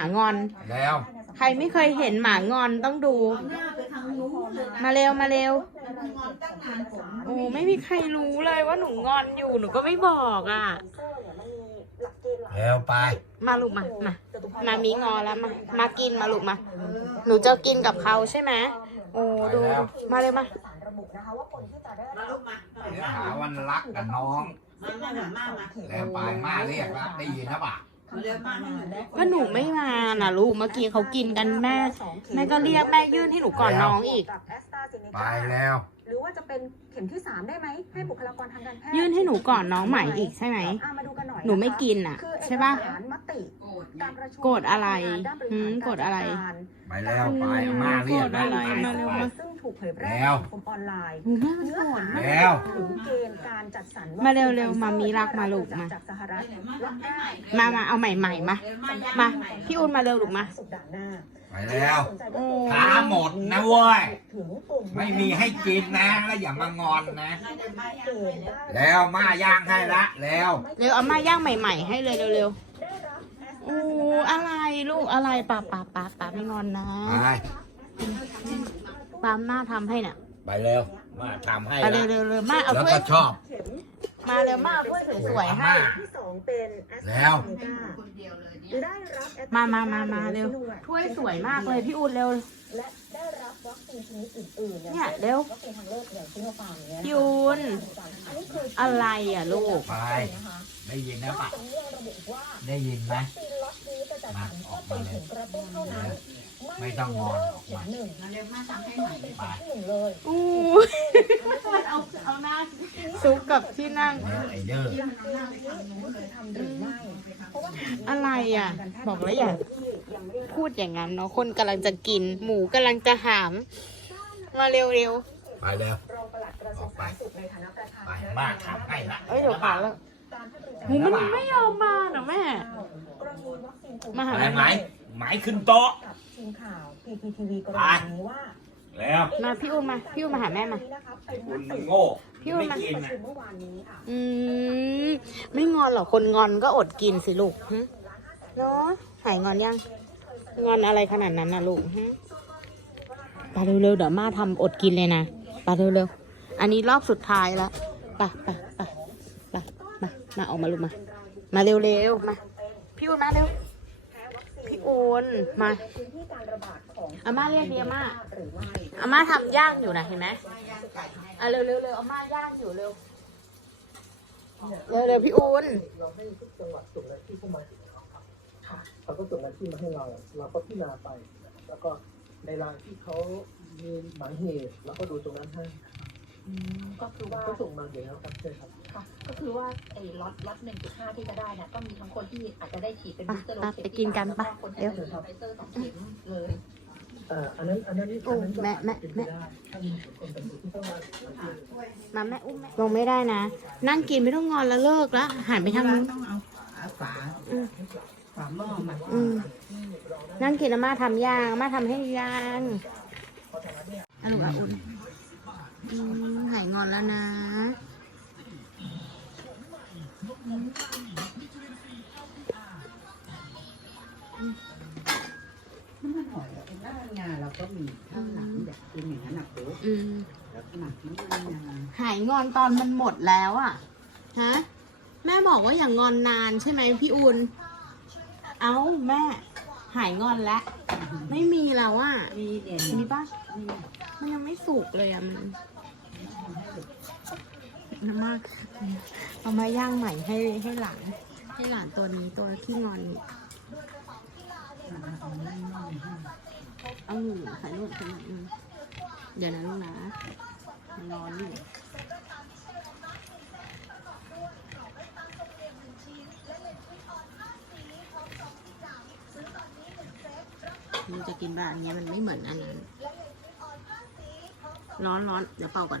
างอน แล้ว ใครไม่เคยเห็นหมางอนต้องดู หน้าไปทางนู้นเลยนะมาเร็วมาเร็วมันงอนตั้งนานผมโอ้ไม่มีใครรู้เลยว่าหนูงอนอยู่หนูก็ไม่บอกอะ แล้วไป มาลูกมามามามีงอแล้วมามากินมาลูกมา หนูจะกินกับเขาใช่ไหมโอ้ดูดูมาเลยมามาลูกมาเดี๋ยวหาวันรักกับน้อง มามามามามาแล้วไปมาเรียกแล้วได้ยินนะป่ะ เร็วมาให้หนูได้ก็หนูไม่มาน่ะลูกเมื่อกี้เขากินกันแม่ แม่ก็เรียกแม่ยื่นให้หนูก่อนน้องอีกกับแอสตราเซเนไปกาแล้ว หรือ ว่าจะเป็นเข็มที่3ได้ไหมให้บุคลากรทางการแพทย์ยื่นให้หนูก่อนน้องใหม่อีกใช่ไหม อะมาดูกันหน่อยหนูไม่ะคะกินอะ คือใช่ป่ะเอกสารมติโกรธการประชุมโกรธอะไรด้านบริหืหารมโกรธอะไราจัดการ ไปแล้วไปเอามาเรียกแล้วโกรธอะไรไปมาเร็วไป มา ซึ่งถูกเผยแพร่แล้วในสังคมออนไลน์หนูแม่มันเนื้อก่อนหาแล้ว ถึงเกณฑ์การจัดสรรมาเร็วๆมามีรักมาลูกมา จากสหรัฐมาทำให้ใหม่มามาเอาใหม่ๆมา มาพี่อุ่นมาเร็วลูกมา สุดด่านหน้าไปแล้ว โอ้หาหมดนะเว้ย ถึงกลุ่มไม่มีให้กินนะแล้วอย่ามางอนนะน่าจะมาเกย่างณฑ์เลยได้แล้วมาย่างให้ละแล้วเร็วเอามาย่างใหม่ๆ ให้เลยเร็วได้รับแอสๆอู้อะไรลูกอะไรป้าป้าป้าป้าไม่งอนนะไปปามหน้าทำให้น่ะไปแล้วมาทำให้ไปละเร็วๆเร็วๆมาเอาแล้วถ้วยก็ชอบเข็มมาเร็วมาเอาถ้วยสวยๆให้ที่ส องเป็นแอสตแล้ราวเซเนกาคนเดียวเลยเนี่ยได้รับแอสตมารามามามาเร็วถ้วยสวยมากเลยพี่อุ่นเร็วและได้รับวัคซีนชนิดอื่นๆเนี่ยเร็ววัคซีนทางเลือกอย่างซิโนฟาร์มอย่างเงี้ยพี่อุ่นอันนี้คืออะไรอะลูกไปได้ยินนะป่ะตรงนี้ยังระบุอีกว่าได้ยินไหมวัคซีนล็อตนี้จะจัดสรรแค่เป็นเข็มกระตุ้นเท่านั้นไม่ต้องงอนออกเข็มามหนึ่งมาเร็วมาทำให้ใหม่เป็นเข็มที่หนึ่งเลยอู้ ซุกกับที่นั่ง อะไรอะ บอกแล้วอย่าพูดอย่างนั้นเนาะคนกำลังจะกิน หมูกำลังจะหาม มาเร็วๆไปแล้วรองปลัดกระทรวงสาธารณสุขในฐานะประธานไปมาทำให้ละเอ้ยเดี๋ยวขาแล้วหมูมันไม่ยอมมาเนาะแม่มาหาไหมไหมขึ้นโต๊ะกับทีมข่าว PPTV กรณีว่า แล้วมาพี่อุ่นมาพี่อุ่นมาหาแม่มาไอ้คุณมันโง่พี่อุ่นไม่มากินประนะชุมเมื่อวานนี้ค่ะอืมไม่งอนหรอกคนงอนก็อดกินสิลูกหึเนาะหายงอนยัง งอนอะไรขนาดนั้นนะลูกหึไปเร็วๆเดี๋ยวมาทำอดกินเลยนะไปเร็วๆอันนี้รอบสุดท้ายแล้วไปไปไปไปมามาออกมาลูกมา มาเร็วๆมาพี่อุ่นมาเร็ว พี่อุ่นมาพื้นที่การระบาดของอาม่าเรียกดิอาม่าหรือไม่อาม่าทำย่างอยู่นะเห็นไหมอะเร็วๆเร็วอาม่าย่างอยู่เร็วเร็วเร็วๆพี่อุ่นเราให้ทุกจังหวัดส่งรายชื่อเข้ามาอยู่แล้วครับเขาก็ส่งรายชื่อมาให้เรา เราก็พิจารณาไปนะครับแล้วก็ในรายที่เขามีหมายเหตุเราก็ดูตรงนั้นให้ ก็คือว่าก็ส่งมาอยู่แล้วครับใช่ครับค่ะก็คือว่าไอ้ล็อตล็อตหนึ่งจุดห้าที่จะได้เนี่ยก็มีทั้งคนที่อาจจะได้ฉีดเป็นไปบูสเตอร์โดไปสเข็มไปกินกันแล้วไปคนเร็ที่วจะฉีดไฟเซอร์สองเข็มเลยอ่าอันนั้นอันนั้นโอ้อันนั้นก็แม่แม่เป็นไปได้ถ้ามีคนเป็นที่ต้องมามาแม่อุ้มแม่ลงไม่ได้นะ นั่งกินไม่ต้องงอนแล้วเลิกแล้วหันไปทางนู้นต้องเอาเอาฝาฝาหม้อมาอืมนั่งกินอาม่าทำย่างอาม่าทำให้ย่างอะลูกอะอุ่นอืม หายงอนแล้วนะน้ำมันหอยเป็นหน้างานเราก็มีข้างหลังอยากกินอย่างนั้นนะโค้ชอืมแล้วหมักน้ำมันงาหายงอนตอนมันหมดแล้วอะฮะแม่บอกว่าอย่างงอนนานใช่ไหมพี่อุ่นเอาแม่ หายงอนแล้วไม่มีแล้วอะมีเนี่ยมีปะมันยังไม่สุกเลยอะมัน น้ำมาก เอามาย่างใหม่ให้ให้หลาน ให้หลานตัวนี้ตัวที่งอนเอาหนูใส่ลูกใส่หนูอืมเดี๋ยวนะลูกนะมันร้อนอยู่ลูกจะกินแบบนี้มันไม่เหมือนอันนั้น ร้อนร้อนเดี๋ยวเป่าก่อน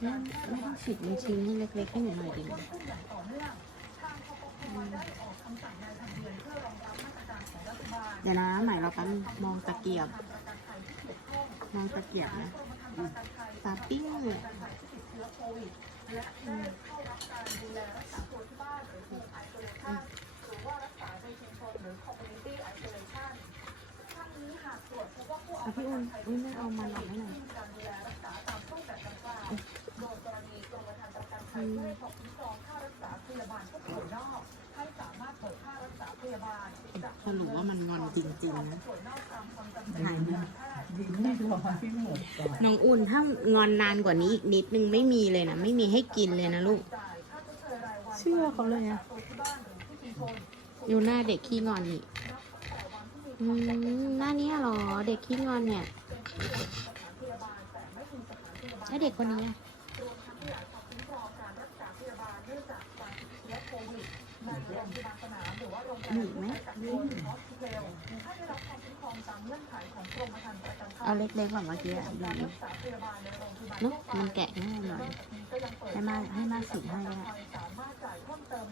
ไม่ไม่ต้องฉีดเป็นชิ้นเล็กๆให้หนูหน่อยดีไหมเดี๋ยวนะไหมเรากันงมองตะเกียบ มองตะเกียบนะตาปิ้งเลยพี่อืมเอาพี่อุ่นอุ้ย ไม่เอามันออกให้หน่อยอืมสรุปว่ามันงอนจริงๆนะหายไหมดินไม่รอให้หมดก่อนน้องอุ่นถ้างอนนานกว่านี้อีกนิดนึงไม่มีเลยนะ ไม่มีให้กินเลยนะลูก เชื่อเขาเลยอะอยู่หน้าเด็กขี้งอนนี่อืมหน้านี้เหรอ เด็กขี้งอนเนี่ยแล้วเด็กคนนี้อะ หนีไหมเอาเล็กๆแบบเมื่อกี้อะดีเนอะมันแกะง่ายหน่อยให้มาให้มาสิให้ก็ได้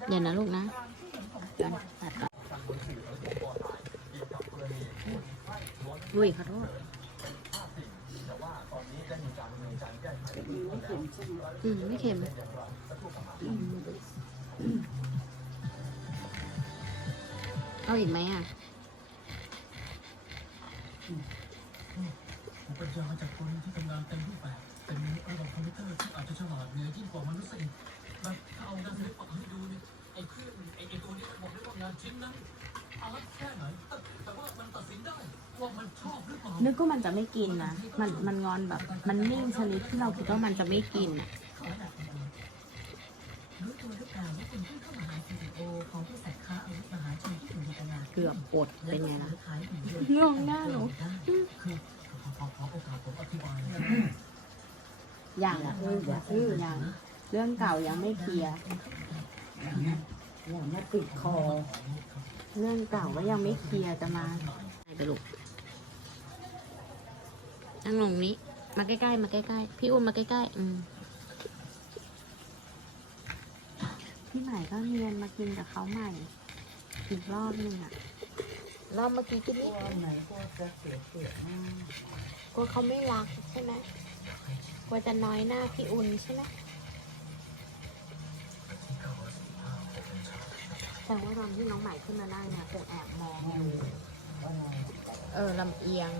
เดี๋ยวนะลูกนะตัดก่อนอุ้ยขอโทษไม่เข็มใช่ไหมอืม เค็อาอีกไหมอะปัญญาจากคนที่ทำงานเต็มรูปแบบเป็นระบบคอมพิวเตอร์ที่อาจจะฉลาดเหนือยิ่งกว่ามนุษย์อีกแบบถ้าเอางานศิลปให้ดูเนี่ยไอ้เครื่องไอ้ไอ้ตัวนี้บอกได้ว่างานชิ้นนั้นอาร์ตแค่ไหนแต่แต่ว่ามันตัดสินได้ว่ามันชอบหรือเปล่านึกว่ามันจะไม่กินนะ มันมันงอนแบบ มันนิ่งชนิดที่เราคิดว่ามันจะไม่กินอะ เกือบอดเป็นไงล่ะขายหุ่นยนต์งงหน้าหนูคือขอขอขอโอกาสผมอธิบายอย่างอะอย่างเรื่องเก่ายังไม่เคลียร์อย่ามาติดคอ เรื่องเก่าก็ยังไม่เคลียร์จะมาไปลูกนั่งลงนี้ มาใกล้ๆ มาใกล้ๆ พี่อุ้มมาใกล้ๆ อืมพี่ใหม่ก็เรียนมากินกับเขาใหม่ อีกรอบหนึ่งอะรอบเมื่อกี้กินนี่ตัวไหนพวกจะเสียเปรียบมากกลัวเขาไม่รักใช่ไหมกลัวจะน้อยหน้าพี่อุ่นใช่ไหมแต่ว่าตอนที่น้องใหม่ขึ้นมาได้เนี่ยคงแอบมองอยู่เออลำเอียง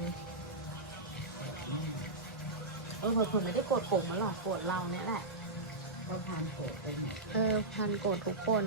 เออเผื่อๆไม่ได้โกรธผมมาหรอกโกรธเราเนี่ยแหละเราทานโกรธไปหมดเออพันโกรธทุกคน